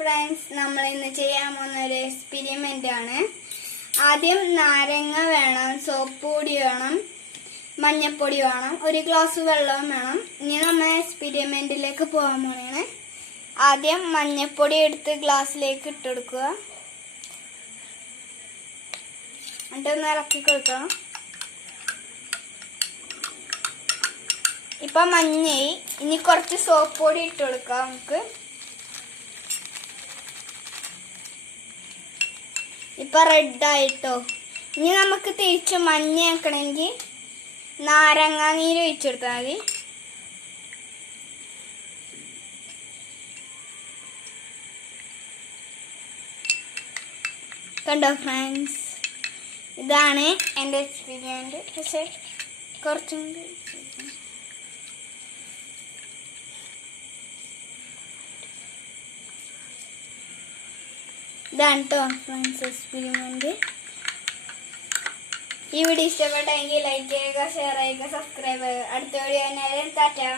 Friends, നമ്മൾ ഇന്ന് ചെയ്യാൻ പോകുന്ന ഒരു എക്സ്പെരിമെന്റ് ആണ്. ആദ്യം നാരങ്ങ വേണം, സോപ്പ് പൊടി വേണം, മഞ്ഞപ്പൊടി വേണം, ഒരു ഗ്ലാസ് വെള്ളവും വേണം. ഇനി നമ്മൾ എക്സ്പെരിമെന്റിലേക്ക് പോകാൻ പോണേ. ആദ്യം മഞ്ഞപ്പൊടി എടുത്ത് ഗ്ലാസ്സിലേക്ക് ഇട്ടെടുക്കുക, എന്നിട്ട് ഒന്ന് ഇളക്കി കൊടുക്കണം. ഇപ്പൊ മഞ്ഞയായി. ഇനി കുറച്ച് സോപ്പ് പൊടി ഇട്ട് കൊടുക്കാം നമുക്ക്. ഇപ്പൊ റെഡ് ആയിട്ടോ. ഇനി നമുക്ക് തിരിച്ച് മഞ്ഞയാക്കണമെങ്കിൽ നാരങ്ങ നീര് ഒഴിച്ചെടുത്താൽ മതി. കണ്ടോ ഫ്രണ്ട്സ്, ഇതാണ് എൻ്റെ എക്സ്പീരിയൻസ്. പക്ഷെ കുറച്ചും കൂടി ഇതാണ് കേട്ടോ ഫ്രണ്ട്സ് എക്സ്പെരിമെന്റ്. ഈ വീഡിയോ ഇഷ്ടപ്പെട്ടെങ്കിൽ ലൈക്ക് ചെയ്യുക, ഷെയർ ചെയ്യുക, സബ്സ്ക്രൈബ് ചെയ്യുക. അടുത്ത വീഡിയോ ടാറ്റാ.